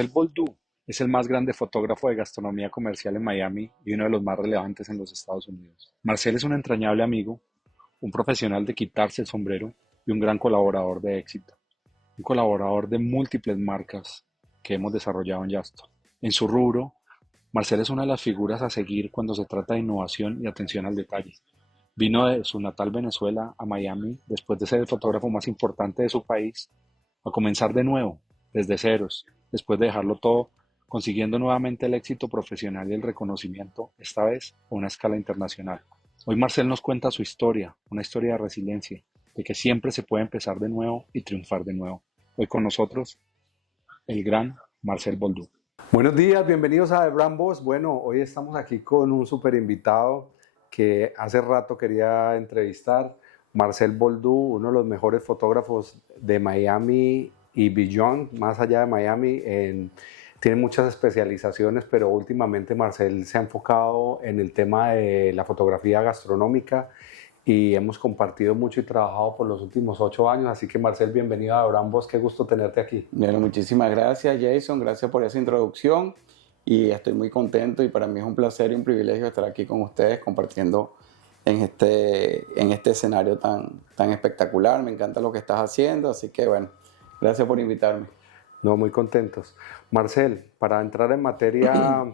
Marcel Boldú es el más grande fotógrafo de gastronomía comercial en Miami y uno de los más relevantes en los Estados Unidos. Marcel es un entrañable amigo, un profesional de quitarse el sombrero y un gran colaborador de éxito. Un colaborador de múltiples marcas que hemos desarrollado en Yasto. En su rubro, Marcel es una de las figuras a seguir cuando se trata de innovación y atención al detalle. Vino de su natal Venezuela a Miami después de ser el fotógrafo más importante de su país, a comenzar de nuevo, desde ceros, después de dejarlo todo, consiguiendo nuevamente el éxito profesional y el reconocimiento, esta vez a una escala internacional. Hoy Marcel nos cuenta su historia, una historia de resiliencia, de que siempre se puede empezar de nuevo y triunfar de nuevo. Hoy con nosotros, el gran Marcel Boldú. Buenos días, bienvenidos a The Brand Boss. Bueno, hoy estamos aquí con un súper invitado que hace rato quería entrevistar, Marcel Boldú, uno de los mejores fotógrafos de Miami y beyond, más allá de Miami. Tiene muchas especializaciones, pero últimamente Marcel se ha enfocado en el tema de la fotografía gastronómica y hemos compartido mucho y trabajado por los últimos 8 años. Así que Marcel, bienvenido a The Brand Boss, qué gusto tenerte aquí. Bueno, muchísimas gracias, Jason, gracias por esa introducción y estoy muy contento y para mí es un placer y un privilegio estar aquí con ustedes compartiendo en este escenario tan espectacular. Me encanta lo que estás haciendo, así que bueno, gracias por invitarme. No, muy contentos. Marcel, para entrar en materia,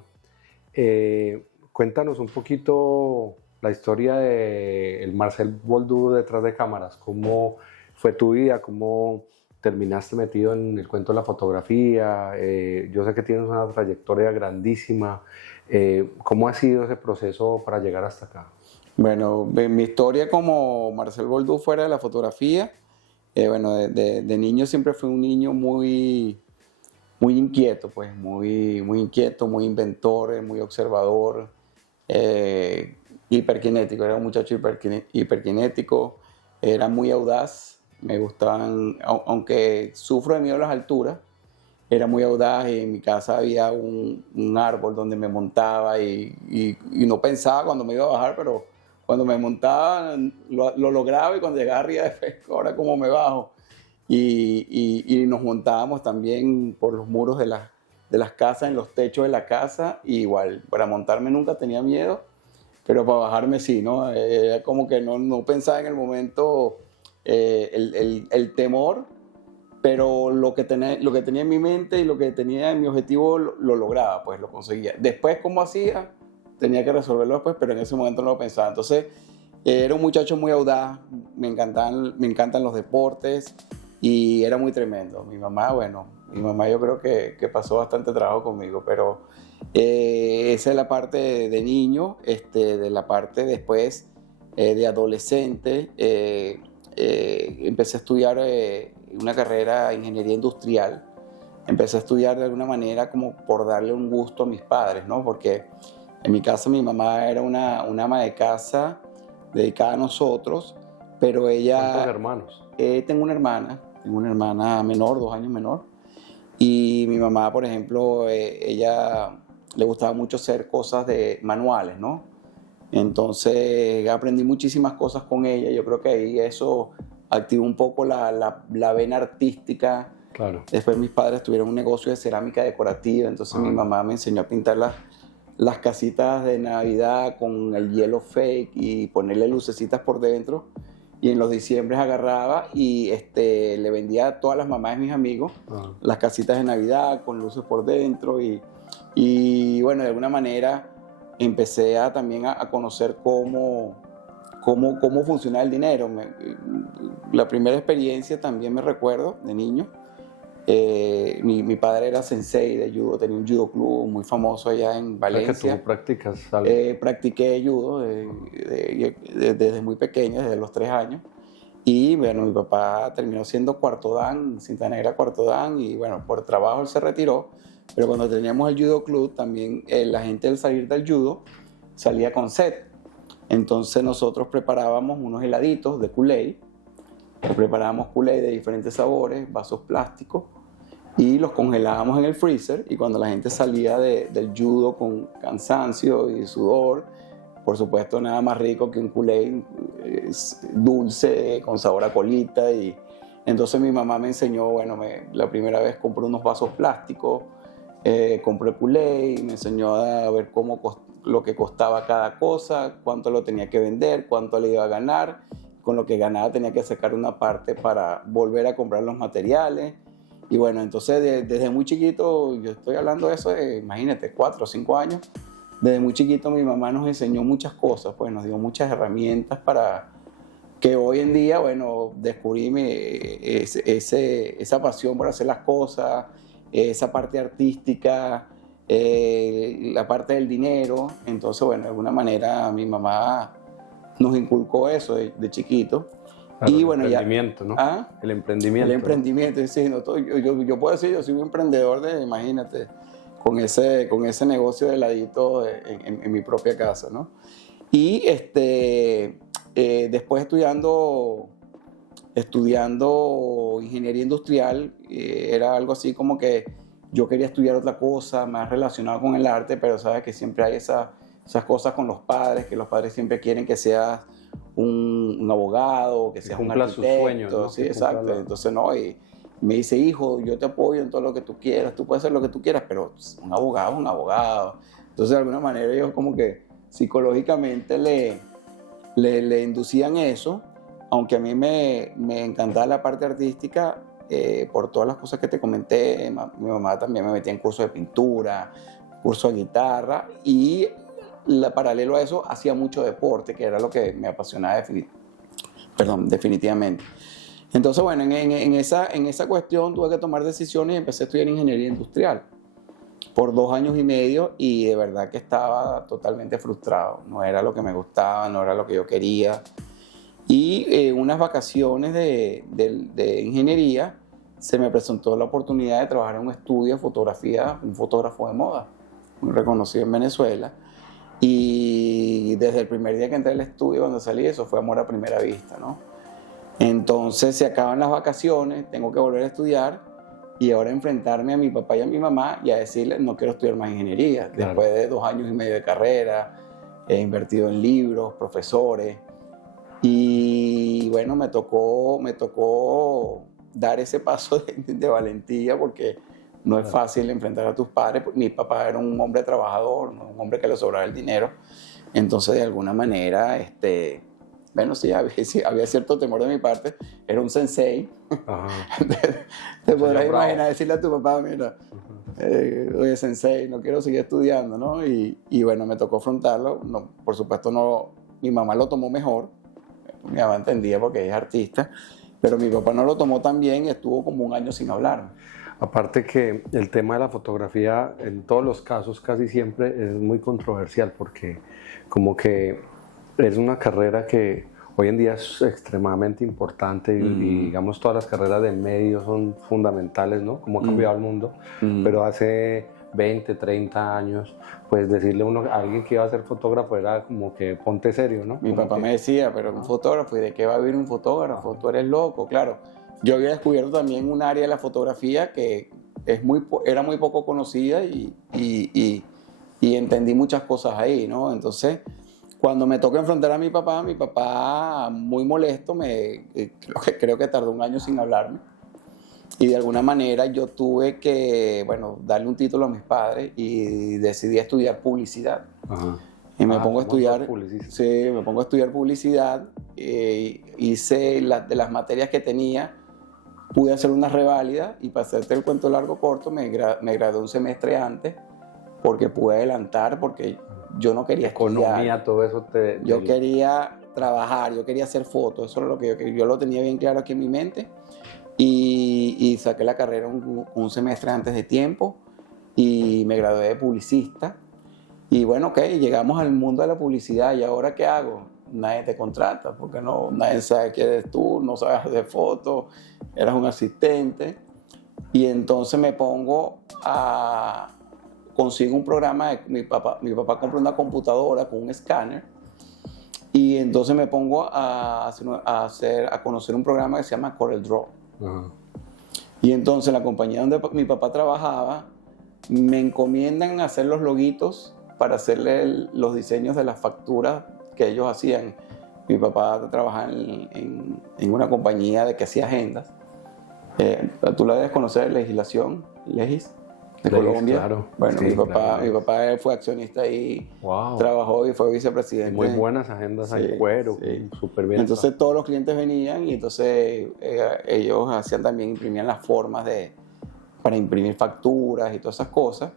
cuéntanos un poquito la historia de el Marcel Boldú detrás de cámaras. ¿Cómo fue tu vida? ¿Cómo terminaste metido en el cuento de la fotografía? Yo sé que tienes una trayectoria grandísima. ¿Cómo ha sido ese proceso para llegar hasta acá? Bueno, mi historia como Marcel Boldú fuera de la fotografía, bueno, de niño siempre fui un niño muy inquieto, pues, muy inquieto, muy inventor, muy observador, hiperkinético, era un muchacho hiperkinético, era muy audaz, me gustaban, aunque sufro de miedo a las alturas, era muy audaz y en mi casa había un árbol donde me montaba y no pensaba cuando me iba a bajar, pero cuando me montaba lo lograba y cuando llegaba arriba de ahora cómo me bajo. Y nos montábamos también por los muros de las casas, en los techos de la casa, y igual, para montarme nunca tenía miedo, pero para bajarme sí, ¿no? Era como que no pensaba en el momento el temor, pero lo que tenía en mi mente y lo que tenía en mi objetivo lo lograba, pues lo conseguía. Después, ¿cómo hacía? Tenía que resolverlo después, pero en ese momento no lo pensaba. Entonces, era un muchacho muy audaz, me encantan los deportes y era muy tremendo. Mi mamá yo creo que pasó bastante trabajo conmigo, pero esa es la parte de niño, de la parte después de adolescente. Empecé a estudiar una carrera de ingeniería industrial. Empecé a estudiar de alguna manera como por darle un gusto a mis padres, ¿no? Porque en mi casa mi mamá era una ama de casa dedicada a nosotros, pero ella... ¿Cuántos hermanos? Tengo una hermana menor, 2 años menor, y mi mamá, por ejemplo, ella le gustaba mucho hacer cosas de manuales, ¿no? Entonces aprendí muchísimas cosas con ella. Yo creo que ahí eso activó un poco la vena artística. Claro. Después mis padres tuvieron un negocio de cerámica decorativa, entonces mi mamá me enseñó a pintar las casitas de Navidad con el hielo fake y ponerle lucecitas por dentro. Y en los diciembres agarraba y le vendía a todas las mamás de mis amigos las casitas de Navidad con luces por dentro. Y bueno, de alguna manera empecé también a conocer cómo funciona el dinero. La primera experiencia también me recuerdo de niño. Mi padre era sensei de judo, tenía un judo club muy famoso allá en Valencia. O sea que tú practicas algo. Practiqué judo desde muy pequeño, desde los 3 años. Y bueno, mi papá terminó siendo cuarto dan, cinta negra cuarto dan, y bueno, por trabajo él se retiró. Pero cuando teníamos el judo club, también la gente al salir del judo salía con sed. Entonces nosotros preparábamos unos heladitos de Kool-Aid, preparábamos Kool-Aid de diferentes sabores, vasos plásticos, y los congelábamos en el freezer. Y cuando la gente salía del judo con cansancio y sudor, por supuesto nada más rico que un Kool-Aid dulce, con sabor a colita. Y entonces mi mamá me enseñó, bueno, la primera vez compré unos vasos plásticos, compré culé, me enseñó a ver lo que costaba cada cosa, cuánto lo tenía que vender, cuánto le iba a ganar. Con lo que ganaba tenía que sacar una parte para volver a comprar los materiales. Y bueno, entonces desde muy chiquito, yo estoy hablando de eso de, imagínate, 4 o 5 años, desde muy chiquito mi mamá nos enseñó muchas cosas, pues nos dio muchas herramientas para que hoy en día, bueno, descubrí esa pasión por hacer las cosas, esa parte artística, la parte del dinero. Entonces, bueno, de alguna manera mi mamá nos inculcó eso de chiquito. Claro, Y el bueno, emprendimiento, ¿no? ¿Ah? El emprendimiento. El emprendimiento, sí, no, yo puedo decir, yo soy un emprendedor imagínate, con ese negocio de ladito en mi propia casa, ¿no? Y después estudiando ingeniería industrial, era algo así como que yo quería estudiar otra cosa más relacionada con el arte, pero sabes que siempre hay esas cosas con los padres, que los padres siempre quieren que seas un abogado, que seas un arquitecto. Sus sueños, ¿no? Sí, exacto. Entonces, no, y me dice, hijo, yo te apoyo en todo lo que tú quieras, tú puedes hacer lo que tú quieras, pero un abogado es un abogado. Entonces, de alguna manera, ellos como que psicológicamente le inducían eso, aunque a mí me encantaba la parte artística, por todas las cosas que te comenté. Mi mamá también me metía en cursos de pintura, cursos de guitarra, y paralelo a eso hacía mucho deporte, que era lo que me apasionaba definitivamente. Entonces, bueno, en esa cuestión tuve que tomar decisiones y empecé a estudiar ingeniería industrial por 2 años y medio, y de verdad que estaba totalmente frustrado. No era lo que me gustaba, no era lo que yo quería. Y unas vacaciones de ingeniería se me presentó la oportunidad de trabajar en un estudio de fotografía, un fotógrafo de moda muy reconocido en Venezuela. Y desde el primer día que entré al estudio, cuando salí, eso fue amor a primera vista, ¿no? Entonces se acaban las vacaciones, tengo que volver a estudiar y ahora enfrentarme a mi papá y a mi mamá y a decirles, no quiero estudiar más ingeniería. Claro. Después de 2 años y medio de carrera, he invertido en libros, profesores, y bueno, me tocó dar ese paso de valentía, porque no es fácil enfrentar a tus padres. Mi papá era un hombre trabajador, ¿no? Un hombre que le sobraba el dinero. Entonces, de alguna manera, bueno, sí, había cierto temor de mi parte. Era un sensei. Te podrás imaginar decirle a tu papá, mira, oye, sensei, no quiero seguir estudiando, ¿no? Y bueno, me tocó afrontarlo. No, por supuesto, no, mi mamá lo tomó mejor. Mi mamá entendía porque es artista, pero mi papá no lo tomó tan bien y estuvo como 1 año sin hablarme. Aparte que el tema de la fotografía en todos los casos casi siempre es muy controversial, porque como que es una carrera que hoy en día es extremadamente importante y digamos todas las carreras de medio son fundamentales, ¿no? Como ha cambiado el mundo, pero hace 20, 30 años, pues decirle a alguien que iba a ser fotógrafo era como que ponte serio, ¿no? Mi papá me decía, pero un fotógrafo, ¿y de qué va a vivir un fotógrafo? Tú eres loco, claro. Yo había descubierto también un área de la fotografía que era muy poco conocida y entendí muchas cosas ahí, ¿no? Entonces, cuando me tocó enfrentar a mi papá muy molesto, creo que tardó 1 año sin hablarme. Y de alguna manera yo tuve que, bueno, darle un título a mis padres y decidí estudiar publicidad. Ajá. Y me pongo a estudiar, sí, me pongo a estudiar publicidad. Hice de las materias que tenía, pude hacer una reválida, y para hacerte el cuento largo corto, me gradué un semestre antes porque pude adelantar, porque yo no quería estudiar. Economía, todo eso yo quería trabajar, yo quería hacer fotos, eso era lo que yo lo tenía bien claro aquí en mi mente. Y saqué la carrera un semestre antes de tiempo y me gradué de publicista. Y bueno, ok, llegamos al mundo de la publicidad. ¿Y ahora qué hago? Nadie te contrata porque nadie sabe quién eres tú, no sabes hacer fotos, eras un asistente. Y entonces me pongo consigo un programa. Mi papá compró una computadora con un escáner, y entonces me pongo a conocer un programa que se llama CorelDRAW. Uh-huh. Y entonces la compañía donde mi papá trabajaba me encomiendan hacer los loguitos para hacerle los diseños de las facturas que ellos hacían. Mi papá trabajaba en una compañía que hacía agendas. Tú la debes conocer, legislación, Legis. de Colombia. Claro. Bueno, Sí, mi claro. papá fue accionista ahí, Wow. trabajó y fue vicepresidente. Muy buenas agendas Sí, en cuero, sí. súper bien. Entonces todos los clientes venían y entonces ellos hacían también, imprimían las formas para imprimir facturas y todas esas cosas.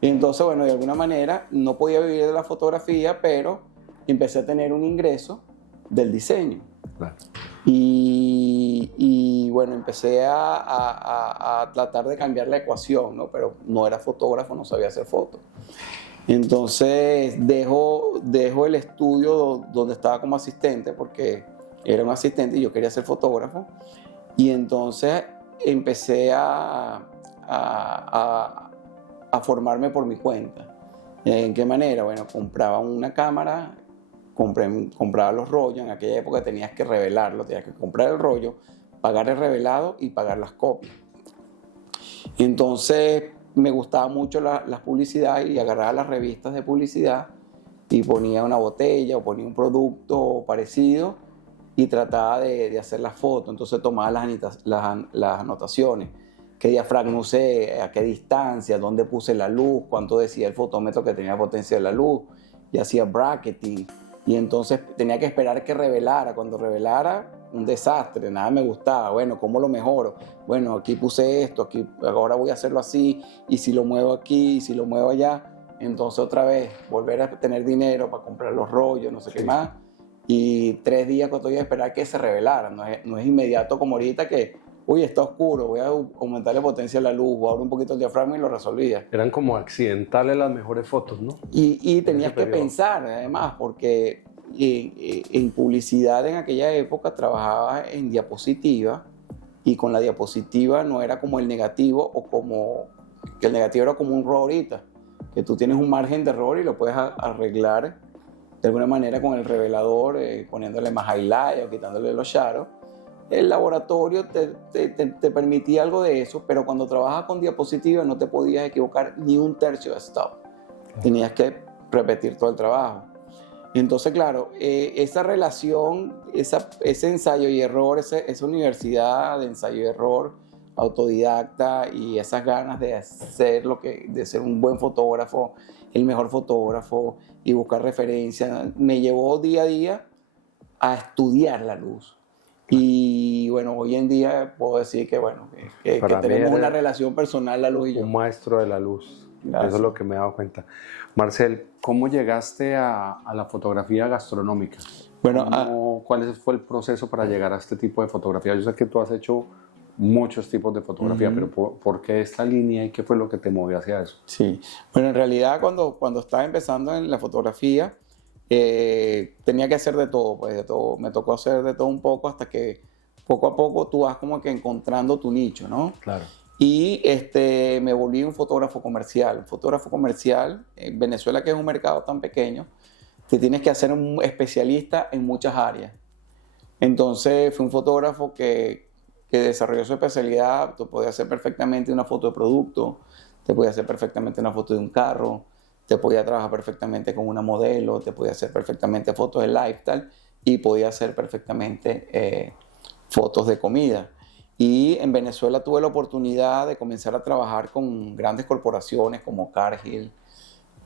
Y entonces, bueno, de alguna manera no podía vivir de la fotografía, pero empecé a tener un ingreso del diseño. Claro. Y bueno, empecé a tratar de cambiar la ecuación, ¿no? Pero no era fotógrafo, no sabía hacer fotos. Entonces dejo el estudio donde estaba como asistente, porque era un asistente y yo quería ser fotógrafo. Y entonces empecé a formarme por mi cuenta. ¿En qué manera? Bueno, compraba una cámara, compraba los rollos. En aquella época tenías que revelarlo, tenías que comprar el rollo, pagar el revelado y pagar las copias. Entonces me gustaba mucho las publicidades y agarraba las revistas de publicidad y ponía una botella o ponía un producto parecido y trataba de hacer la foto. Entonces tomaba las anotaciones, qué diafragma usé, a qué distancia, dónde puse la luz, cuánto decía el fotómetro que tenía potencia de la luz, y hacía bracketing. Y entonces tenía que esperar que revelara. Cuando revelara, un desastre, nada me gustaba. Bueno, ¿cómo lo mejoro? Bueno, aquí puse esto, aquí, ahora voy a hacerlo así, y si lo muevo aquí, y si lo muevo allá, entonces otra vez volver a tener dinero para comprar los rollos, no sé qué más. Y 3 días que estoy a esperar que se revelara. No es inmediato como ahorita que, uy, está oscuro, voy a aumentar la potencia de la luz, voy a abrir un poquito el diafragma y lo resolvía. Eran como accidentales las mejores fotos, ¿no? Y En tenías ese que periodo. pensar, además, porque en publicidad en aquella época trabajaba en diapositiva y con la diapositiva no era como el negativo o como, que el negativo era como un RAW ahorita, que tú tienes un margen de error y lo puedes arreglar de alguna manera con el revelador, poniéndole más highlight o quitándole los shadows. El laboratorio te permitía algo de eso, pero cuando trabajas con diapositiva no te podías equivocar ni un tercio de stop. Tenías que repetir todo el trabajo. Entonces, claro, esa relación, ese ensayo y error, esa universidad de ensayo y error autodidacta y esas ganas de de ser un buen fotógrafo, el mejor fotógrafo y buscar referencias, me llevó día a día a estudiar la luz. Y bueno, hoy en día puedo decir que, bueno, que Para mí tenemos una eres relación personal, la luz y yo. un maestro de la luz. Gracias. Eso es lo que me he dado cuenta. Marcel, ¿cómo llegaste a la fotografía gastronómica? Bueno, ¿Cuál fue el proceso para llegar a este tipo de fotografía? Yo sé que tú has hecho muchos tipos de fotografía, pero ¿por qué esta línea y qué fue lo que te movió hacia eso? sí, bueno, en realidad cuando estaba empezando en la fotografía, tenía que hacer de todo, pues de todo. Me tocó hacer de todo un poco hasta que poco a poco tú vas como que encontrando tu nicho, ¿no? Claro. Y me volví un fotógrafo comercial. Un fotógrafo comercial, en Venezuela, que es un mercado tan pequeño, te tienes que hacer un especialista en muchas áreas. Entonces fui un fotógrafo que desarrolló su especialidad. Tú podías hacer perfectamente una foto de producto, te podías hacer perfectamente una foto de un carro, te podía trabajar perfectamente con una modelo, te podía hacer perfectamente fotos de lifestyle y podía hacer perfectamente fotos de comida. Y en Venezuela tuve la oportunidad de comenzar a trabajar con grandes corporaciones como Cargill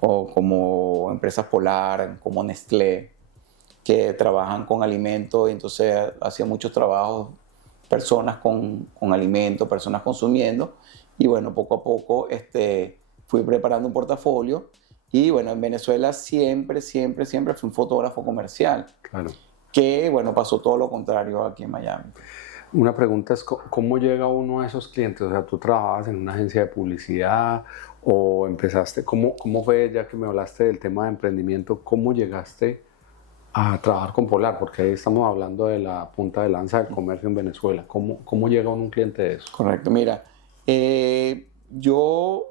o como Empresas Polar, como Nestlé, que trabajan con alimentos. Y entonces hacía muchos trabajos, personas con alimentos, personas consumiendo. Y bueno, poco a poco fui preparando un portafolio. Y bueno, en Venezuela siempre fui un fotógrafo comercial. Claro. Que bueno, pasó todo lo contrario aquí en Miami. Una pregunta es, ¿cómo llega uno a esos clientes? O sea, ¿tú trabajabas en una agencia de publicidad o empezaste? ¿Cómo fue, ya que me hablaste del tema de emprendimiento, cómo llegaste a trabajar con Polar? Porque ahí estamos hablando de la punta de lanza del comercio en Venezuela. ¿Cómo llega uno un cliente de eso? Correcto, mira, yo,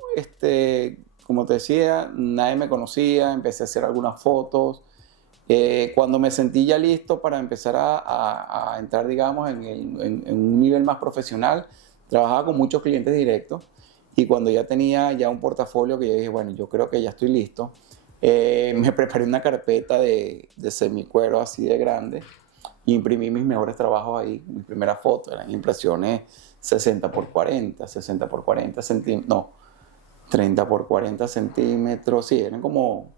como te decía, nadie me conocía, empecé a hacer algunas fotos. Cuando me sentí ya listo para empezar a entrar, digamos, en un nivel más profesional, trabajaba con muchos clientes directos y cuando ya tenía ya un portafolio que yo dije, bueno, yo creo que ya estoy listo, me preparé una carpeta de semicuero así de grande e imprimí mis mejores trabajos ahí. Mis primeras fotos eran impresiones 60 por 40 centímetros, no, 30 por 40 centímetros, sí, eran como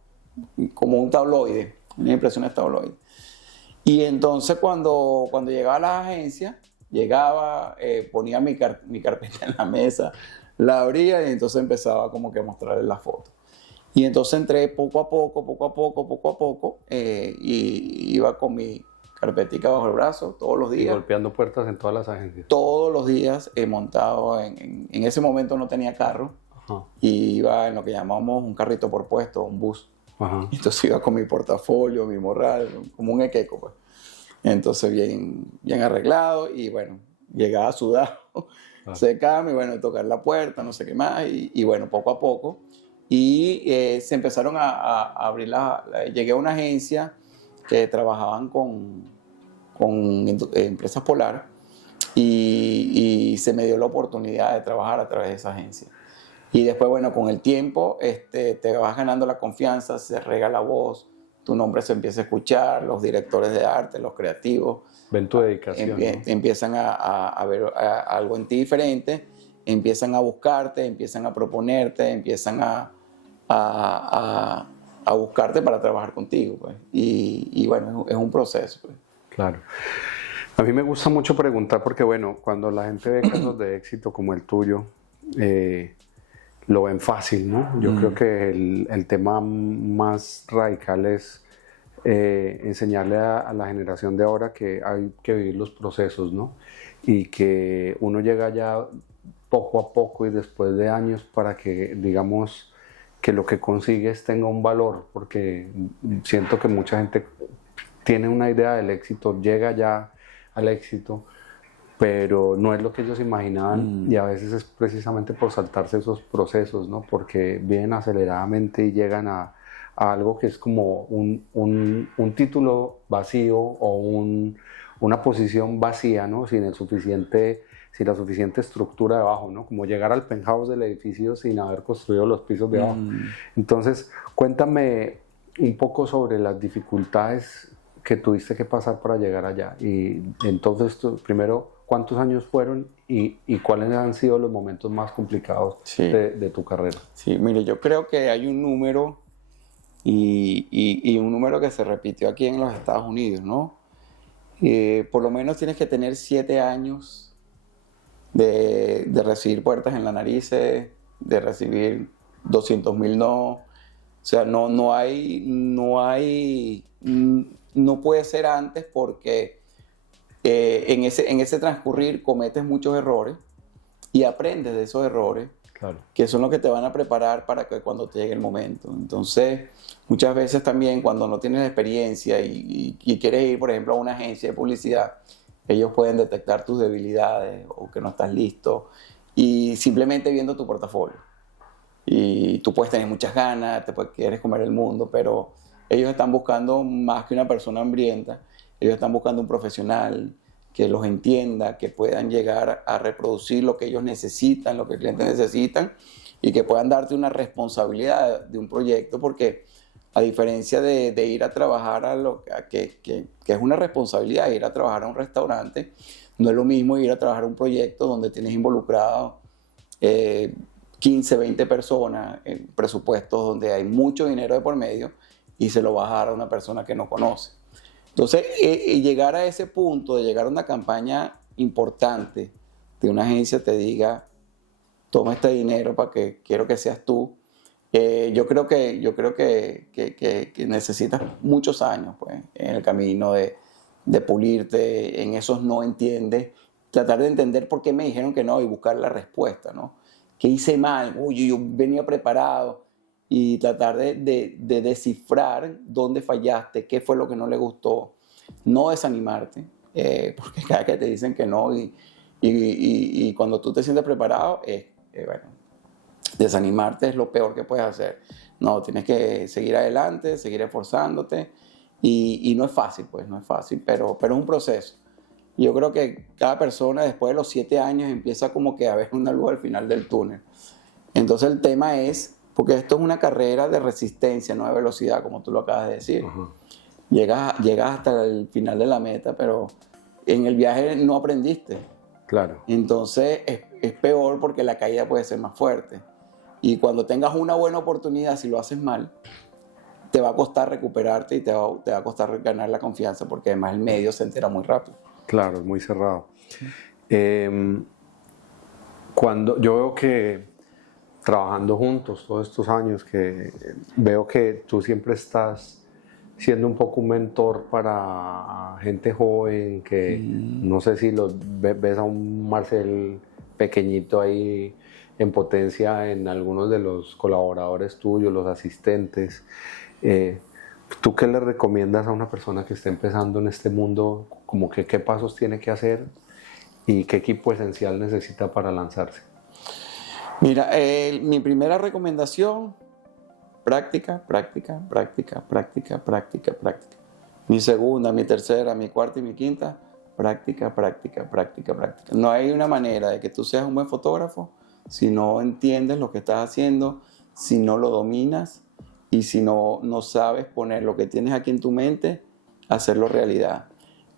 un tabloide, una impresión de tabloide. Y entonces cuando llegaba a las agencias, ponía mi carpeta en la mesa, la abría y entonces empezaba como que a mostrarles la foto. Y entonces entré poco a poco, y iba con mi carpetica bajo el brazo todos los Y días. golpeando puertas en todas las agencias. Todos los días he montado, en ese momento no tenía carro, Ajá. y iba en lo que llamamos un carrito por puesto, un bus. Ajá. Entonces iba con mi portafolio, mi morral, como un equeco, pues. Entonces bien arreglado y bueno, llegaba sudado, secarme, y bueno, tocar la puerta, no sé qué más, y bueno, poco a poco. Y se empezaron a abrir llegué a una agencia que trabajaban con empresas Polar, y se me dio la oportunidad de trabajar a través de esa agencia. Y después, bueno, con el tiempo te vas ganando la confianza, se rega la voz, tu nombre se empieza a escuchar, los directores de arte, los creativos. Ven tu dedicación, ¿no? Empiezan a ver algo en ti diferente, empiezan a buscarte, empiezan a proponerte, empiezan a buscarte para trabajar contigo, pues. Y bueno, es un proceso, pues. Claro. A mí me gusta mucho preguntar porque, bueno, cuando la gente ve casos de éxito como el tuyo, lo ven fácil, ¿no? Yo creo que el tema más radical es enseñarle a la generación de ahora que hay que vivir los procesos, ¿no? Y que uno llega ya poco a poco y después de años para que, digamos, que lo que consigues tenga un valor, porque siento que mucha gente tiene una idea del éxito, llega ya al éxito, pero no es lo que ellos imaginaban, y a veces es precisamente por saltarse esos procesos, ¿no? Porque vienen aceleradamente y llegan a algo que es como un título vacío o una posición vacía, ¿no? Sin la suficiente estructura debajo, ¿no? Como llegar al penthouse del edificio sin haber construido los pisos de abajo. Entonces, cuéntame un poco sobre las dificultades que tuviste que pasar para llegar allá. Y entonces, primero, ¿cuántos años fueron y cuáles han sido los momentos más complicados de tu carrera? Sí, mire, yo creo que hay un número y un número que se repitió aquí en los Estados Unidos, ¿no? Por lo menos tienes que tener 7 años de recibir puertas en la nariz, de recibir 200,000 no. O sea, no puede ser antes, porque en ese transcurrir cometes muchos errores y aprendes de esos errores, claro, que son los que te van a preparar para que cuando te llegue el momento. Entonces, muchas veces también cuando no tienes experiencia y quieres ir, por ejemplo, a una agencia de publicidad, ellos pueden detectar tus debilidades o que no estás listo, y simplemente viendo tu portafolio. Y tú puedes tener muchas ganas, quieres comer el mundo, pero ellos están buscando más que una persona hambrienta. Ellos están buscando un profesional que los entienda, que puedan llegar a reproducir lo que ellos necesitan, lo que el cliente necesitan, y que puedan darte una responsabilidad de un proyecto, porque a diferencia de ir a trabajar que es una responsabilidad, ir a trabajar a un restaurante, no es lo mismo ir a trabajar a un proyecto donde tienes involucrado 15, 20 personas, en presupuestos donde hay mucho dinero de por medio, y se lo vas a dar a una persona que no conoce. Entonces, llegar a ese punto de llegar a una campaña importante, de una agencia te diga, toma este dinero para que quiero que seas tú, yo creo que necesitas muchos años, pues, en el camino de pulirte, en esos no entiendes, tratar de entender por qué me dijeron que no y buscar la respuesta, ¿no? ¿Qué hice mal? Uy, yo venía preparado, y tratar de descifrar dónde fallaste, qué fue lo que no le gustó. No desanimarte, porque cada que te dicen que no, y cuando tú te sientes preparado, bueno, desanimarte es lo peor que puedes hacer. No, tienes que seguir adelante, seguir esforzándote, y no es fácil, pues, no es fácil, pero es un proceso. Yo creo que cada persona después de los 7 años empieza como que a ver una luz al final del túnel. Entonces el tema es, porque esto es una carrera de resistencia, no de velocidad, como tú lo acabas de decir. Llegas hasta el final de la meta, pero en el viaje no aprendiste. Claro. Entonces es peor, porque la caída puede ser más fuerte. Y cuando tengas una buena oportunidad, si lo haces mal, te va a costar recuperarte y te va a costar ganar la confianza, porque además el medio se entera muy rápido. Claro, es muy cerrado. Cuando yo veo que trabajando juntos todos estos años, que veo que tú siempre estás siendo un poco un mentor para gente joven, que no sé si ves a un Marcel pequeñito ahí en potencia en algunos de los colaboradores tuyos, los asistentes. ¿Tú qué le recomiendas a una persona que está empezando en este mundo? Como que qué pasos tiene que hacer y qué equipo esencial necesita para lanzarse. Mira, mi primera recomendación, práctica, práctica, práctica, práctica, práctica, práctica. Mi segunda, mi tercera, mi cuarta y mi quinta, práctica, práctica, práctica, práctica. No hay una manera de que tú seas un buen fotógrafo si no entiendes lo que estás haciendo, si no lo dominas y si no sabes poner lo que tienes aquí en tu mente, hacerlo realidad.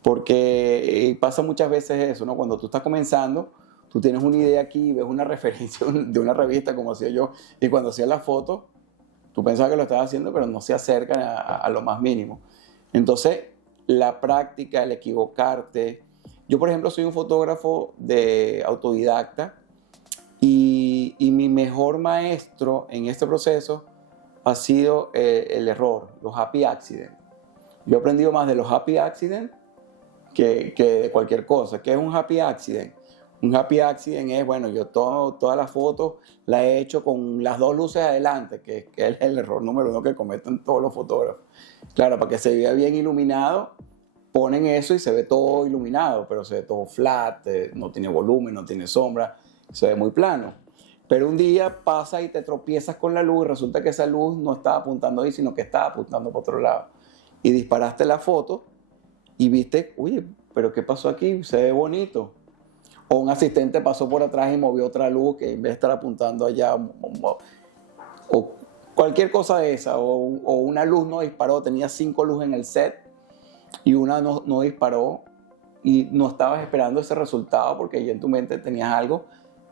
Porque pasa muchas veces eso, ¿no? Cuando tú estás comenzando, tú tienes una idea aquí, ves una referencia de una revista como hacía yo, y cuando hacías la foto, tú pensabas que lo estabas haciendo, pero no se acercan a lo más mínimo. Entonces, la práctica, el equivocarte. Yo, por ejemplo, soy un fotógrafo de autodidacta y mi mejor maestro en este proceso ha sido el error, los happy accidents. Yo he aprendido más de los happy accidents que de cualquier cosa. ¿Qué es un happy accident? Un happy accident es, bueno, yo todas las fotos las he hecho con las dos luces adelante, que es el error número uno que cometen todos los fotógrafos. Claro, para que se vea bien iluminado, ponen eso y se ve todo iluminado, pero se ve todo flat, no tiene volumen, no tiene sombra, se ve muy plano. Pero un día pasa y te tropiezas con la luz y resulta que esa luz no estaba apuntando ahí, sino que estaba apuntando para otro lado. Y disparaste la foto y viste, oye, pero ¿qué pasó aquí? Se ve bonito. O un asistente pasó por atrás y movió otra luz que en vez de estar apuntando allá, o cualquier cosa de esa, o una luz no disparó, tenía 5 luces en el set y una no disparó y no estabas esperando ese resultado porque ya en tu mente tenías algo,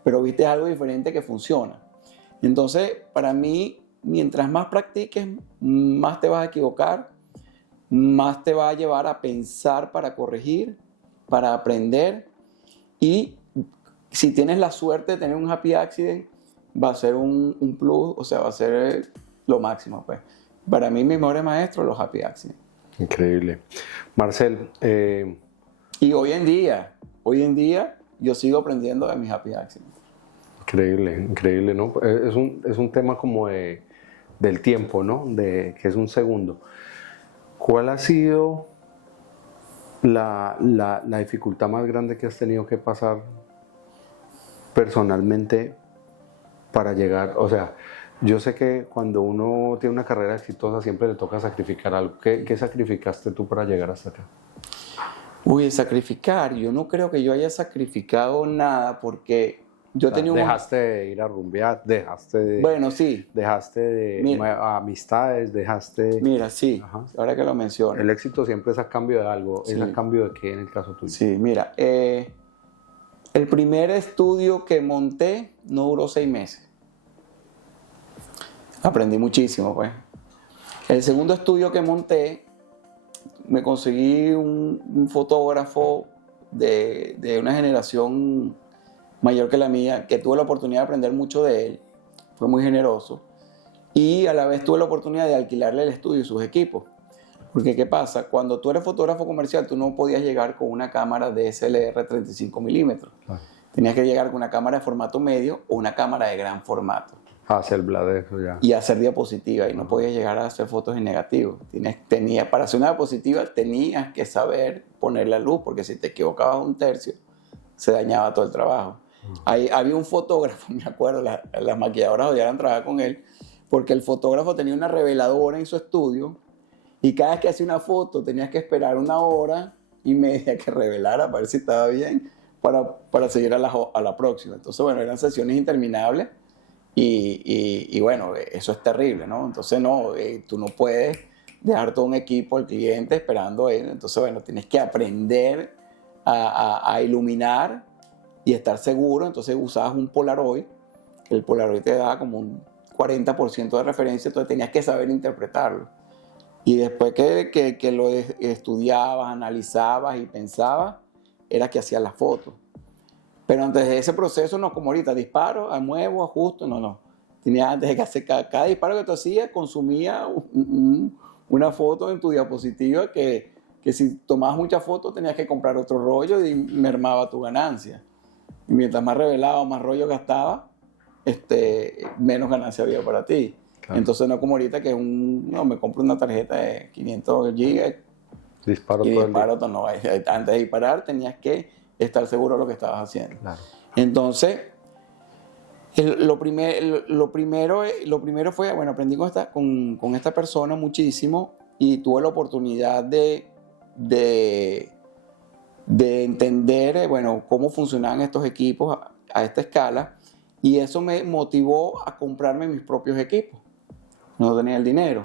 pero viste algo diferente que funciona. Entonces, para mí, mientras más practiques, más te vas a equivocar, más te va a llevar a pensar para corregir, para aprender. Y si tienes la suerte de tener un happy accident, va a ser un plus, o sea, va a ser lo máximo, pues. Para mí, mis mejores maestros, los happy accidents. Increíble. Marcel. Y hoy en día, yo sigo aprendiendo de mis happy accidents. Increíble, increíble, ¿no? Es un tema como del tiempo, ¿no? Que es un segundo. ¿Cuál ha sido la dificultad más grande que has tenido que pasar personalmente para llegar? O sea, yo sé que cuando uno tiene una carrera exitosa siempre le toca sacrificar algo. ¿Qué sacrificaste tú para llegar hasta acá? Uy, sacrificar. Yo no creo que yo haya sacrificado nada porque yo tenía dejaste de ir a rumbear, Bueno, sí. Dejaste de amistades, dejaste... Mira, sí, Ajá. Ahora que lo menciono. El éxito siempre es a cambio de algo. Sí. ¿Es a cambio de qué en el caso tuyo? Sí, mira, el primer estudio que monté no duró 6 meses. Aprendí muchísimo, pues. El segundo estudio que monté, me conseguí un fotógrafo de una generación mayor que la mía, que tuve la oportunidad de aprender mucho de él. Fue muy generoso. Y a la vez tuve la oportunidad de alquilarle el estudio y sus equipos. Porque ¿qué pasa? Cuando tú eres fotógrafo comercial, tú no podías llegar con una cámara DSLR 35 milímetros. Claro. Tenías que llegar con una cámara de formato medio o una cámara de gran formato. Hacerla de eso ya. Y hacer diapositiva. Y no podías llegar a hacer fotos en negativo. Para hacer una diapositiva tenías que saber poner la luz, porque si te equivocabas un tercio, se dañaba todo el trabajo. Ahí había un fotógrafo, me acuerdo, las maquilladoras odiaban trabajar con él, porque el fotógrafo tenía una reveladora en su estudio y cada vez que hacía una foto tenías que esperar 1 hora y media que revelara para ver si estaba bien para seguir a la próxima. Entonces, bueno, eran sesiones interminables y bueno, eso es terrible, ¿no? Entonces, no, tú no puedes dejar todo un equipo al cliente esperando a él. Entonces, bueno, tienes que aprender a iluminar y estar seguro. Entonces usabas un Polaroid el Polaroid te daba como un 40% de referencia, entonces tenías que saber interpretarlo. Y después que lo estudiabas, analizabas y pensabas, era que hacías la foto. Pero antes de ese proceso, no como ahorita, disparo, muevo, ajusto, no. Tenía antes de que hacer cada disparo que tú hacías, consumía una foto en tu diapositiva que si tomabas muchas fotos tenías que comprar otro rollo y mermaba tu ganancia. Y mientras más revelado, más rollo gastaba, menos ganancia había para ti. Claro. Entonces no como ahorita que me compro una tarjeta de 500 gigas disparo y todo disparo todo. No, antes de disparar tenías que estar seguro de lo que estabas haciendo. Claro. Entonces, lo primero fue, bueno, aprendí con esta persona muchísimo y tuve la oportunidad de entender, bueno, cómo funcionaban estos equipos a esta escala, y eso me motivó a comprarme mis propios equipos. No tenía el dinero.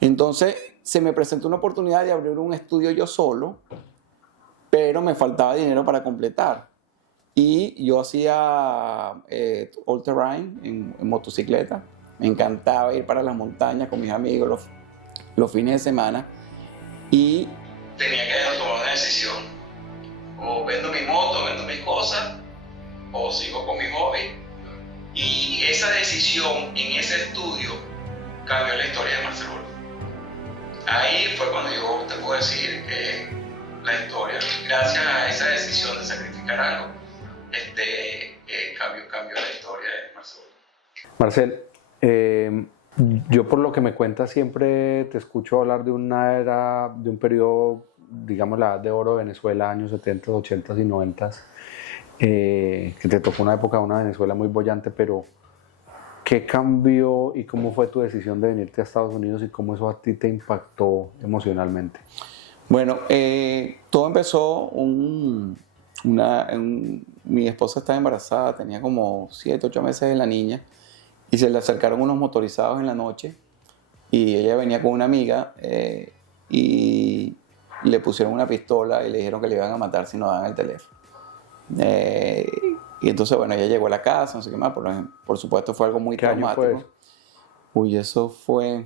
Entonces se me presentó una oportunidad de abrir un estudio yo solo, pero me faltaba dinero para completar. Y yo hacía all terrain en motocicleta. Me encantaba ir para las montañas con mis amigos los fines de semana. Y tenía que tomar una decisión. O vendo mi moto, vendo mis cosas, o sigo con mi hobby. Y esa decisión en ese estudio cambió la historia de Marcel Boldú. Ahí fue cuando yo te puedo decir que la historia, gracias a esa decisión de sacrificar algo, cambió la historia de Marcel Boldú. Marcel, yo por lo que me cuentas siempre te escucho hablar de una era, de un periodo, digamos la edad de oro de Venezuela, años 70, 80 y 90, que te tocó una época de una Venezuela muy bollante, pero ¿qué cambió y cómo fue tu decisión de venirte a Estados Unidos y cómo eso a ti te impactó emocionalmente? Bueno, todo empezó, mi esposa estaba embarazada, tenía como 7, 8 meses de la niña, y se le acercaron unos motorizados en la noche, y ella venía con una amiga, y le pusieron una pistola y le dijeron que le iban a matar si no daban el teléfono. Y entonces, bueno, ella llegó a la casa, no sé qué más, por supuesto fue algo muy traumático. ¿Qué año fue eso? Uy, eso fue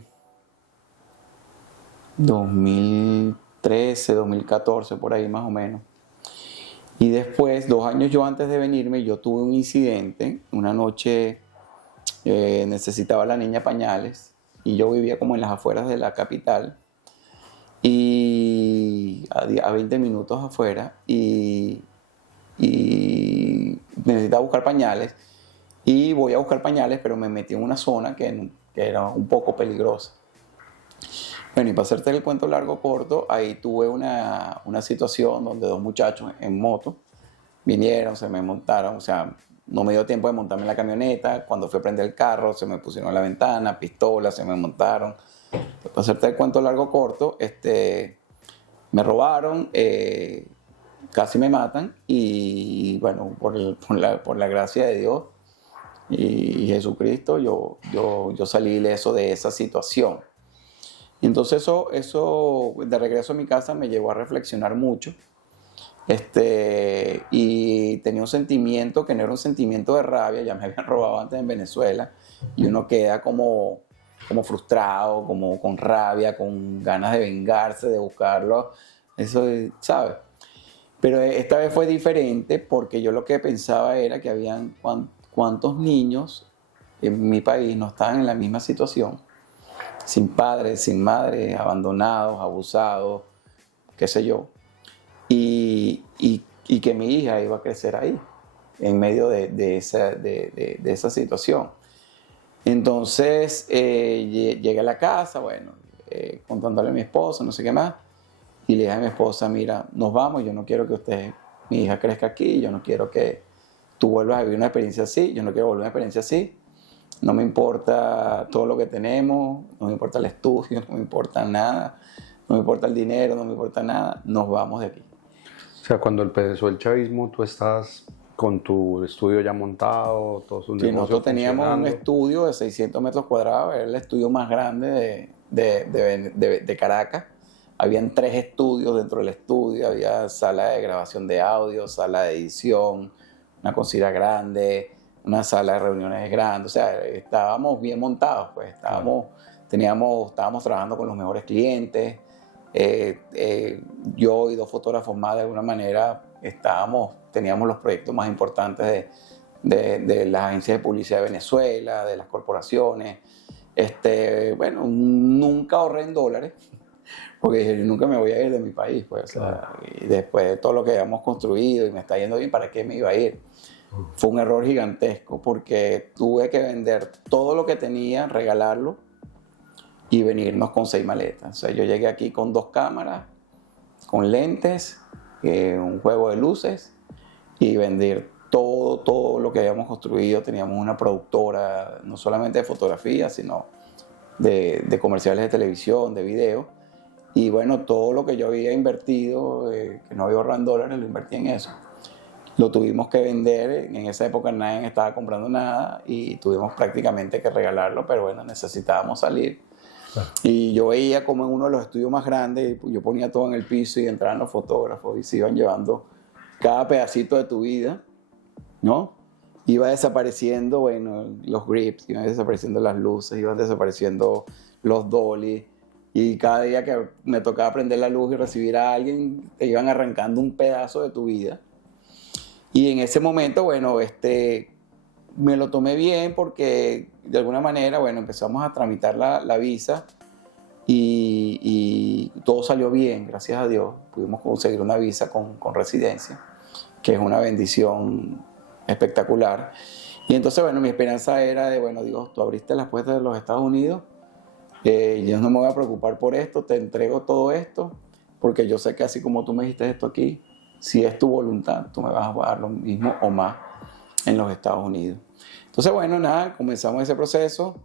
2013, 2014, por ahí más o menos. Y después, 2 años yo antes de venirme, yo tuve un incidente. Una noche necesitaba la niña pañales y yo vivía como en las afueras de la capital y a 20 minutos afuera y necesitaba buscar pañales y voy a buscar pañales, pero me metí en una zona que era un poco peligrosa. Bueno, y para hacerte el cuento largo corto, ahí tuve una situación donde 2 muchachos en moto vinieron, se me montaron, o sea, no me dio tiempo de montarme en la camioneta. Cuando fui a prender el carro, se me pusieron en la ventana, pistolas, se me montaron. Para hacerte el cuento largo corto, me robaron, casi me matan y bueno, por la gracia de Dios y Jesucristo, yo salí ileso de esa situación. Entonces eso de regreso a mi casa me llevó a reflexionar mucho. Y tenía un sentimiento que no era un sentimiento de rabia, ya me habían robado antes en Venezuela y uno queda como frustrado, como con rabia, con ganas de vengarse, de buscarlo, eso, ¿sabes? Pero esta vez fue diferente porque yo lo que pensaba era que habían cuántos niños en mi país no estaban en la misma situación, sin padres, sin madres, abandonados, abusados, qué sé yo. Y que mi hija iba a crecer ahí, en medio de esa situación. Entonces llegué a la casa, bueno, contándole a mi esposa, no sé qué más, y le dije a mi esposa, mira, nos vamos, yo no quiero que mi hija crezca aquí, yo no quiero que tú vuelvas a vivir una experiencia así, yo no quiero volver a una experiencia así, no me importa todo lo que tenemos, no me importa el estudio, no me importa nada, no me importa el dinero, no me importa nada, nos vamos de aquí. O sea, cuando empezó el chavismo, tú estás con tu estudio ya montado, todos sus negocios nosotros teníamos un estudio de 600 metros cuadrados, era el estudio más grande de Caracas. Habían 3 estudios dentro del estudio, había sala de grabación de audio, sala de edición, una cocina grande, una sala de reuniones grande, o sea, estábamos bien montados, pues, estábamos trabajando con los mejores clientes, yo y 2 fotógrafos más de alguna manera teníamos los proyectos más importantes de las agencias de publicidad de Venezuela, de las corporaciones. Bueno, nunca ahorré en dólares, porque dije, nunca me voy a ir de mi país, pues, Claro. o sea, y después de todo lo que habíamos construido y me está yendo bien, ¿para qué me iba a ir? Fue un error gigantesco, porque tuve que vender todo lo que tenía, regalarlo y venirnos con 6 maletas. O sea, yo llegué aquí con 2 cámaras, con lentes, un juego de luces y vender todo lo que habíamos construido. Teníamos una productora, no solamente de fotografía, sino de comerciales de televisión, de video. Y bueno, todo lo que yo había invertido, que no había ahorrado en dólares, lo invertí en eso. Lo tuvimos que vender, en esa época nadie estaba comprando nada y tuvimos prácticamente que regalarlo, pero bueno, necesitábamos salir. Claro. Y yo veía como en uno de los estudios más grandes, yo ponía todo en el piso y entraban los fotógrafos y se iban llevando cada pedacito de tu vida, ¿no? Iba desapareciendo, bueno, los grips, iban desapareciendo las luces, iban desapareciendo los dollies. Y cada día que me tocaba prender la luz y recibir a alguien, te iban arrancando un pedazo de tu vida. Y en ese momento, bueno, me lo tomé bien porque de alguna manera, bueno, empezamos a tramitar la visa y todo salió bien, gracias a Dios. Pudimos conseguir una visa con residencia, que es una bendición espectacular. Y entonces, bueno, mi esperanza era de, bueno, Dios, tú abriste las puertas de los Estados Unidos, yo no me voy a preocupar por esto, te entrego todo esto, porque yo sé que así como tú me dijiste esto aquí, si es tu voluntad, tú me vas a dar lo mismo o más en los Estados Unidos. Entonces, bueno, nada, comenzamos ese proceso,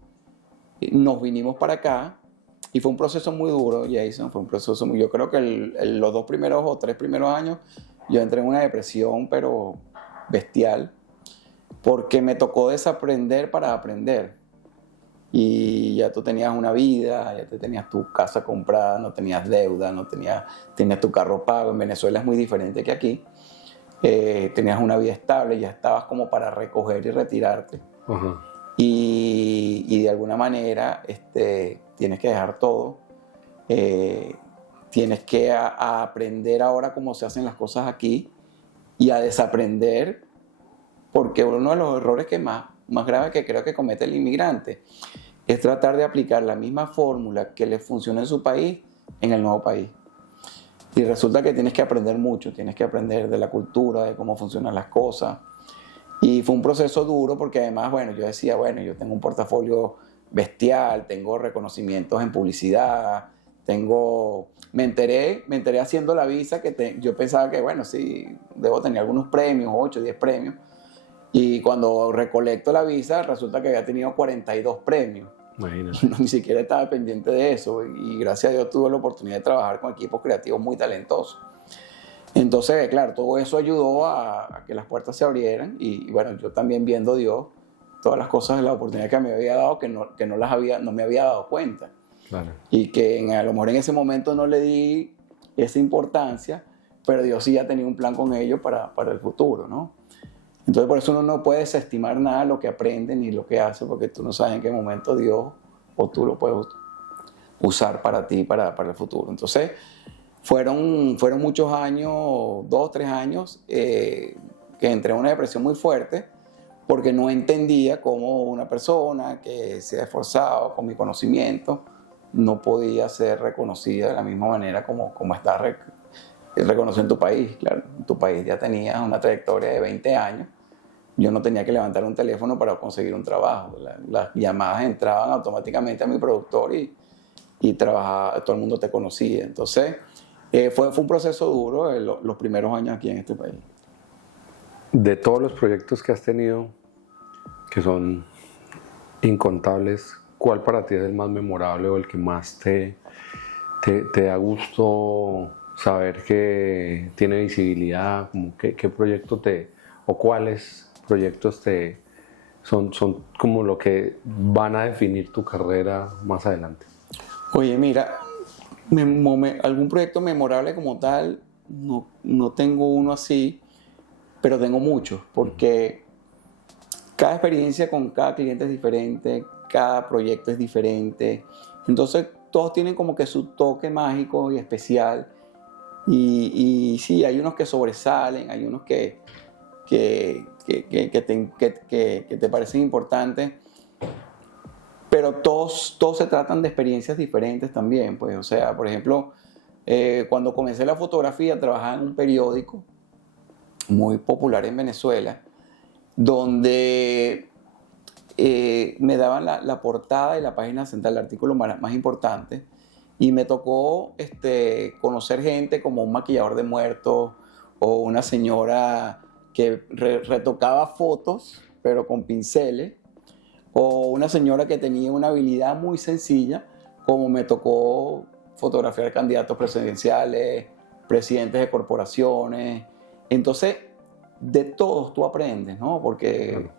nos vinimos para acá y fue un proceso muy duro, Jason, fue un proceso muy... Yo creo que los 2 primeros o 3 primeros años yo entré en una depresión, pero bestial, porque me tocó desaprender para aprender. Y ya tú tenías una vida, ya te tenías tu casa comprada, no tenías deuda, tenías tu carro pago. En Venezuela es muy diferente que aquí. Tenías una vida estable, ya estabas como para recoger y retirarte. Ajá. Y de alguna manera tienes que dejar todo. Tienes que a aprender ahora cómo se hacen las cosas aquí y a desaprender, porque uno de los errores más graves que creo que comete el inmigrante es tratar de aplicar la misma fórmula que le funciona en su país en el nuevo país. Y resulta que tienes que aprender mucho, tienes que aprender de la cultura, de cómo funcionan las cosas. Y fue un proceso duro porque además, bueno, yo decía, bueno, yo tengo un portafolio bestial, tengo reconocimientos en publicidad, me enteré haciendo la visa yo pensaba que, bueno, sí, debo tener algunos premios, 8, 10 premios. Y cuando recolecto la visa, resulta que había tenido 42 premios. Imagínate. No, ni siquiera estaba pendiente de eso. Y gracias a Dios tuve la oportunidad de trabajar con equipos creativos muy talentosos. Entonces, claro, todo eso ayudó a que las puertas se abrieran. Y bueno, yo también viendo Dios, todas las cosas, la oportunidad que me había dado, que no me había dado cuenta. Claro. Y que a lo mejor en ese momento no le di esa importancia, pero Dios sí ya tenía un plan con ellos para el futuro, ¿no? Entonces por eso uno no puede desestimar nada de lo que aprende ni lo que hace, porque tú no sabes en qué momento Dios o tú lo puedes usar para ti, para el futuro. Entonces fueron muchos años, 2, 3 años, que entré en una depresión muy fuerte, porque no entendía cómo una persona que se ha esforzado con mi conocimiento no podía ser reconocida de la misma manera como está reconocido en tu país. Claro, en tu país ya tenías una trayectoria de 20 años. Yo no tenía que levantar un teléfono para conseguir un trabajo. Las llamadas entraban automáticamente a mi productor y trabajaba, todo el mundo te conocía. Entonces, fue un proceso duro los primeros años aquí en este país. De todos los proyectos que has tenido, que son incontables, ¿cuál para ti es el más memorable o el que más te da gusto saber que tiene visibilidad? Como ¿qué proyecto o cuáles proyectos son como lo que van a definir tu carrera más adelante? Oye, mira, algún proyecto memorable como tal, no tengo uno así, pero tengo muchos, porque cada experiencia con cada cliente es diferente, cada proyecto es diferente. Entonces, todos tienen como que su toque mágico y especial. Y sí, hay unos que sobresalen, hay unos que te parecen importantes, pero todos se tratan de experiencias diferentes también. Pues, o sea, por ejemplo, cuando comencé la fotografía, trabajaba en un periódico muy popular en Venezuela, donde me daban la portada y la página central, el artículo más importante, y me tocó conocer gente como un maquillador de muertos o una señora que retocaba fotos, pero con pinceles, o una señora que tenía una habilidad muy sencilla, como me tocó fotografiar candidatos presidenciales, presidentes de corporaciones. Entonces, de todos tú aprendes, ¿no? Porque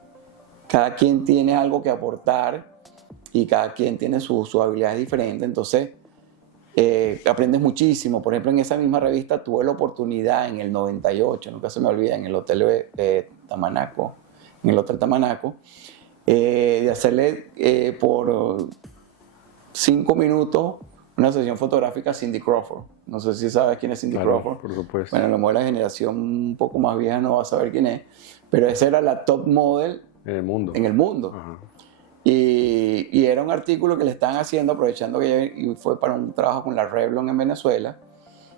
cada quien tiene algo que aportar y cada quien tiene sus habilidades diferentes. Entonces, aprendes muchísimo. Por ejemplo, en esa misma revista tuve la oportunidad en el 98, nunca se me olvida, en el Hotel Tamanaco, de hacerle por 5 minutos una sesión fotográfica a Cindy Crawford. No sé si sabes quién es Cindy Crawford. Por supuesto. Bueno, a lo mejor la generación un poco más vieja no va a saber quién es, pero esa era la top model en el mundo. Ajá. Y era un artículo que le estaban haciendo, aprovechando que ella fue para un trabajo con la Revlon en Venezuela,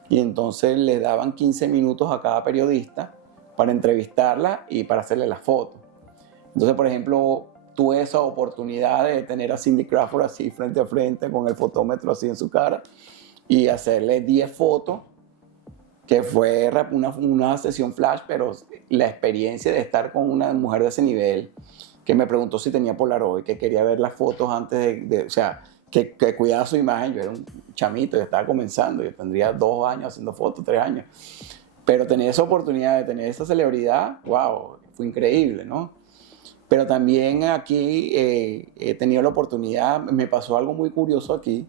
y entonces le daban 15 minutos a cada periodista para entrevistarla y para hacerle las fotos. Entonces, por ejemplo, tuve esa oportunidad de tener a Cindy Crawford así frente a frente con el fotómetro así en su cara y hacerle 10 fotos, que fue una sesión flash, pero la experiencia de estar con una mujer de ese nivel, que me preguntó si tenía Polaroid, que quería ver las fotos antes o sea, que cuidaba su imagen. Yo era un chamito, yo estaba comenzando, yo tendría 2 años haciendo fotos, 3 años, pero tener esa oportunidad de tener esa celebridad, wow, fue increíble, ¿no? Pero también aquí he tenido la oportunidad, me pasó algo muy curioso aquí.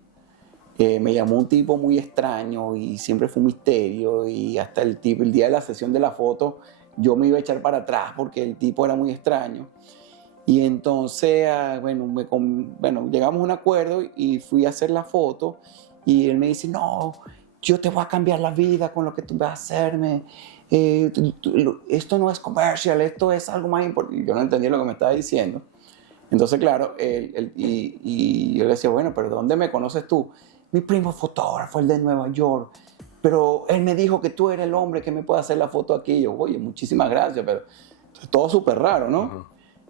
Me llamó un tipo muy extraño y siempre fue un misterio, y hasta el día de la sesión de la foto yo me iba a echar para atrás porque el tipo era muy extraño. Y entonces, bueno, llegamos a un acuerdo y fui a hacer la foto, y él me dice, no, yo te voy a cambiar la vida con lo que tú vas a hacerme. Esto no es comercial, esto es algo más importante. Y yo no entendía lo que me estaba diciendo. Entonces, claro, y yo le decía, bueno, pero ¿dónde me conoces tú? Mi primo fotógrafo, el de Nueva York, pero él me dijo que tú eres el hombre que me puede hacer la foto aquí. Y yo, oye, muchísimas gracias, pero todo súper raro, ¿no? Uh-huh.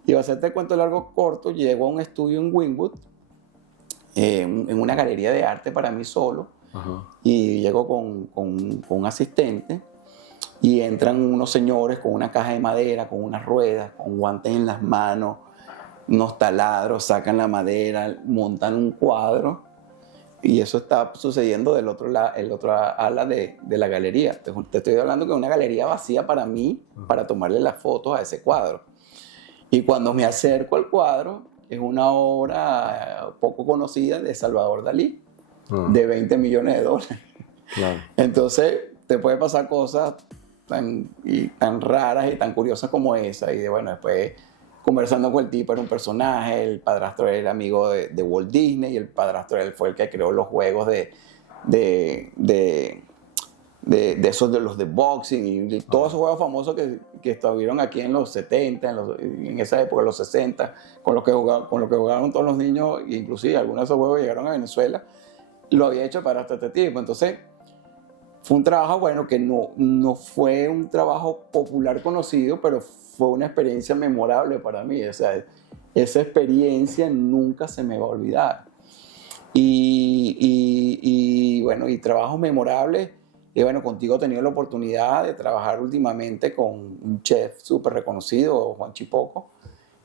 Y a hacerte el cuento largo corto, llego a un estudio en Wynwood, en una galería de arte para mí solo, uh-huh. Y llego con un asistente, y entran unos señores con una caja de madera, con unas ruedas, con guantes en las manos, unos taladros, sacan la madera, montan un cuadro, y eso está sucediendo del otro lado, el otro ala de la galería. Te estoy hablando que es una galería vacía para mí, para tomarle las fotos a ese cuadro. Y cuando me acerco al cuadro, es una obra poco conocida de Salvador Dalí, de $20 millones. Claro. Entonces, te puede pasar cosas tan raras y tan curiosas como esa. Y después, conversando con el tipo, era un personaje, el padrastro era amigo de Walt Disney, y el padrastro él fue el que creó los juegos de esos de los de boxing y todos esos juegos famosos que estuvieron aquí en los 70, en esa época, en los 60, con lo que jugaron todos los niños, e inclusive algunos de esos juegos llegaron a Venezuela, lo había hecho para este tipo. Entonces, fue un trabajo, bueno, que no fue un trabajo popular conocido, pero fue una experiencia memorable para mí. O sea, esa experiencia nunca se me va a olvidar. Y trabajos memorables. Y bueno, contigo he tenido la oportunidad de trabajar últimamente con un chef súper reconocido, Juan Chipoco,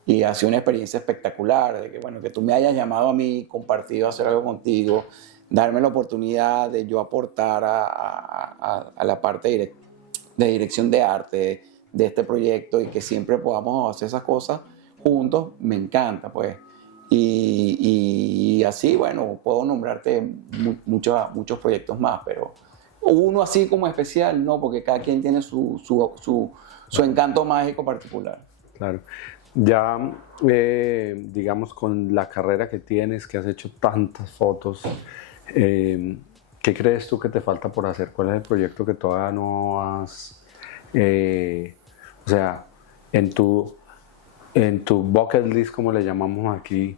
y ha sido una experiencia espectacular, de que tú me hayas llamado a mí, compartido, hacer algo contigo, darme la oportunidad de yo aportar a la parte de dirección de arte de este proyecto, y que siempre podamos hacer esas cosas juntos, me encanta, pues. Y así, bueno, puedo nombrarte muchos proyectos más, pero uno así como especial, no, porque cada quien tiene su encanto mágico particular. Claro. Ya, digamos, con la carrera que tienes, que has hecho tantas fotos, ¿qué crees tú que te falta por hacer? ¿Cuál es el proyecto que todavía no has, o sea, en tu, en tu bucket list, como le llamamos aquí,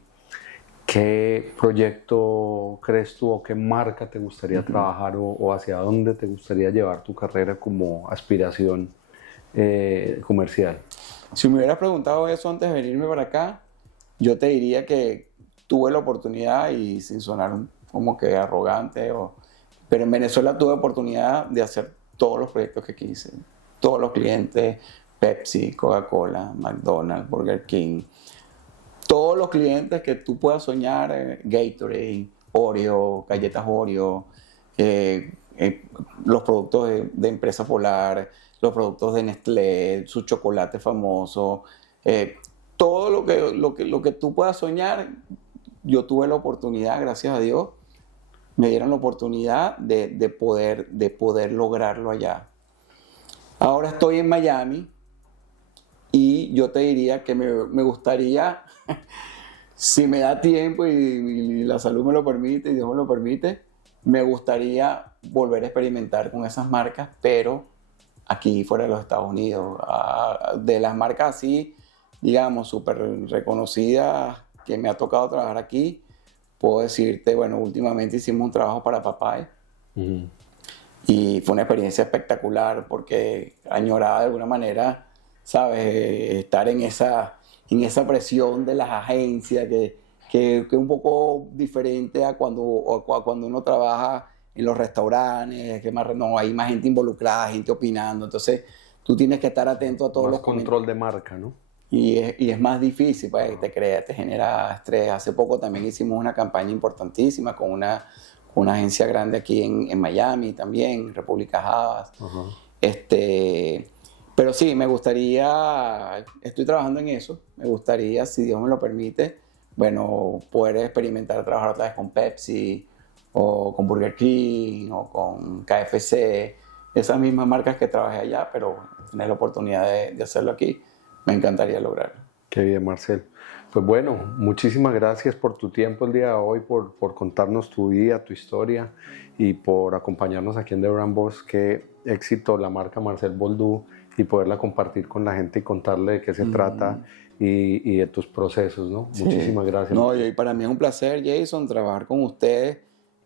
qué proyecto crees tú o qué marca te gustaría trabajar o hacia dónde te gustaría llevar tu carrera como aspiración comercial? Si me hubieras preguntado eso antes de venirme para acá, yo te diría que tuve la oportunidad y sin sonar como que arrogante, pero en Venezuela tuve oportunidad de hacer todos los proyectos que quise, todos los clientes, Pepsi, Coca-Cola, McDonald's, Burger King, todos los clientes que tú puedas soñar, Gatorade, Oreo, galletas Oreo, los productos de Empresa Polar, los productos de Nestlé, su chocolate famoso, todo lo que tú puedas soñar, yo tuve la oportunidad, gracias a Dios, me dieron la oportunidad de poder lograrlo allá. Ahora estoy en Miami y yo te diría que me gustaría, si me da tiempo y la salud me lo permite y Dios me lo permite, me gustaría volver a experimentar con esas marcas, pero aquí fuera de los Estados Unidos. De las marcas así, digamos, súper reconocidas que me ha tocado trabajar aquí, puedo decirte, bueno, últimamente hicimos un trabajo para Papaya y fue una experiencia espectacular porque añoraba de alguna manera, ¿sabes? Estar en esa presión de las agencias que es un poco diferente a cuando uno trabaja en los restaurantes, que más, no, hay más gente involucrada, gente opinando, entonces tú tienes que estar atento a todos Más los control de marca, ¿no? y es más difícil, pues te genera estrés. Hace poco también hicimos una campaña importantísima con una agencia grande aquí en Miami también, República Havas. Ajá. Pero sí, me gustaría, estoy trabajando en eso, me gustaría, si Dios me lo permite, bueno, poder experimentar trabajar otra vez con Pepsi o con Burger King o con KFC, esas mismas marcas que trabajé allá, pero tener la oportunidad de hacerlo aquí, me encantaría lograrlo. Qué bien, Marcel. Pues bueno, muchísimas gracias por tu tiempo el día de hoy, por contarnos tu vida, tu historia y por acompañarnos aquí en The Brand Boss. Qué éxito la marca Marcel Boldú y poderla compartir con la gente y contarle de qué se trata y de tus procesos, ¿no? Sí. Muchísimas gracias. No, y para mí es un placer, Jason, trabajar con ustedes,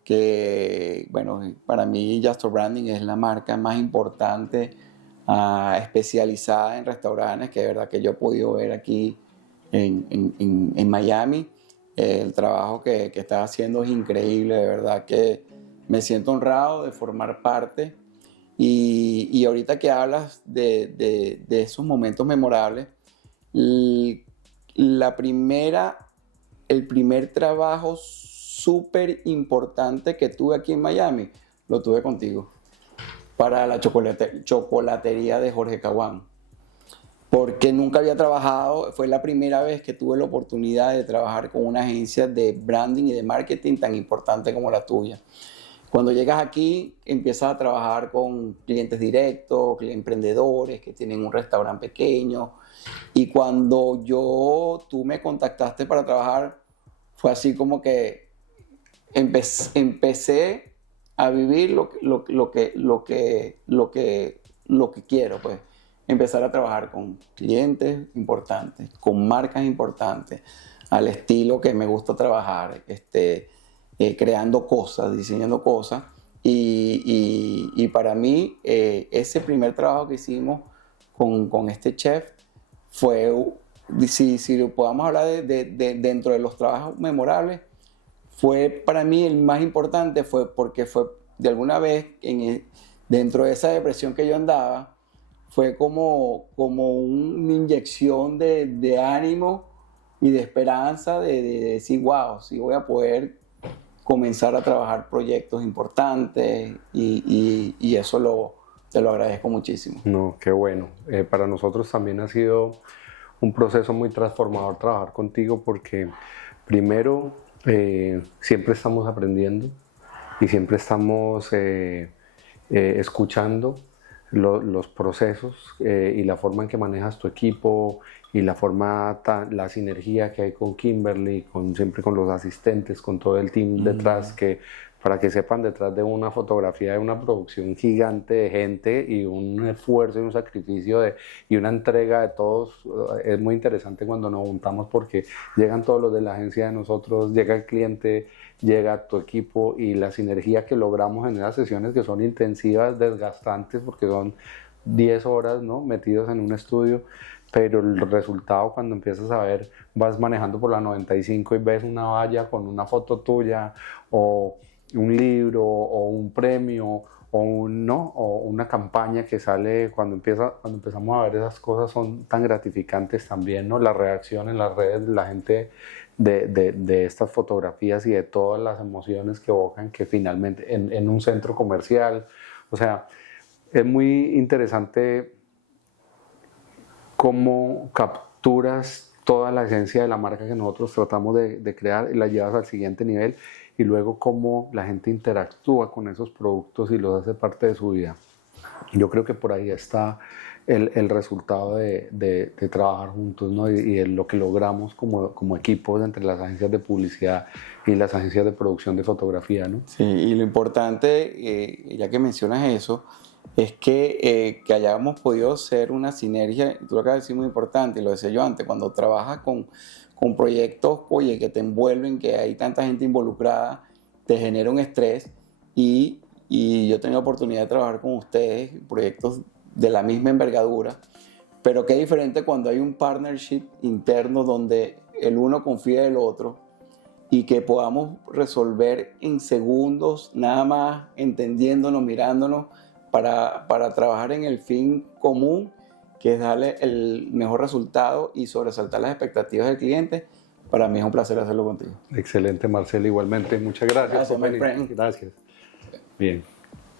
que, bueno, para mí Just Branding es la marca más importante, especializada en restaurantes, que de verdad que yo he podido ver aquí en Miami. El trabajo que estás haciendo es increíble, de verdad que me siento honrado de formar parte. Y ahorita que hablas de esos momentos memorables, la primera, el primer trabajo súper importante que tuve aquí en Miami, lo tuve contigo, para la chocolatería de Jorge Caguán. Porque nunca había trabajado, fue la primera vez que tuve la oportunidad de trabajar con una agencia de branding y de marketing tan importante como la tuya. Cuando llegas aquí, empiezas a trabajar con clientes directos, emprendedores que tienen un restaurante pequeño. Y cuando tú me contactaste para trabajar, fue así como que empecé a vivir lo que quiero, pues. Empezar a trabajar con clientes importantes, con marcas importantes, al estilo que me gusta trabajar, creando cosas, diseñando cosas. Y para mí, ese primer trabajo que hicimos con este chef fue, si lo podamos hablar dentro de los trabajos memorables, fue para mí el más importante, fue porque fue de alguna vez dentro de esa depresión que yo andaba, fue como una inyección de ánimo y de esperanza de decir, wow, sí voy a poder comenzar a trabajar proyectos importantes y eso te lo agradezco muchísimo. No, qué bueno. Para nosotros también ha sido un proceso muy transformador trabajar contigo porque primero siempre estamos aprendiendo y siempre estamos escuchando los procesos y la forma en que manejas tu equipo y la sinergia que hay con Kimberly, siempre con los asistentes, con todo el team detrás, que para que sepan, detrás de una fotografía de una producción gigante de gente y un esfuerzo y un sacrificio y una entrega de todos. Es muy interesante cuando nos juntamos porque llegan todos los de la agencia de nosotros, llega el cliente, llega tu equipo y la sinergia que logramos en esas sesiones que son intensivas, desgastantes, porque son 10 horas, ¿no?, metidos en un estudio, pero el resultado cuando empiezas a ver, vas manejando por la 95 y ves una valla con una foto tuya o un libro o un premio o, ¿no?, o una campaña que sale cuando empezamos a ver esas cosas, son tan gratificantes también, ¿no? La reacción en las redes de la gente de estas fotografías y de todas las emociones que evocan que finalmente en un centro comercial, o sea, es muy interesante cómo capturas toda la esencia de la marca que nosotros tratamos de crear y la llevas al siguiente nivel, y luego cómo la gente interactúa con esos productos y los hace parte de su vida. Yo creo que por ahí está el resultado de trabajar juntos, ¿no? Y de lo que logramos como equipos entre las agencias de publicidad y las agencias de producción de fotografía, ¿no? Sí, y lo importante, ya que mencionas eso, es que hayamos podido ser una sinergia. Tú lo acabas de decir, muy importante, y lo decía yo antes, cuando trabajas con proyectos, oye, que te envuelven, que hay tanta gente involucrada, te genera un estrés, y yo tengo la oportunidad de trabajar con ustedes, proyectos de la misma envergadura, pero qué diferente cuando hay un partnership interno donde el uno confía en el otro y que podamos resolver en segundos, nada más entendiéndonos, mirándonos, para trabajar en el fin común, que es darle el mejor resultado y sobresaltar las expectativas del cliente. Para mí es un placer hacerlo contigo. Excelente, Marcelo, igualmente. Muchas gracias. Gracias, my friend. Gracias. Bien.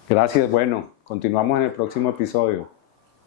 Gracias. Bueno, continuamos en el próximo episodio.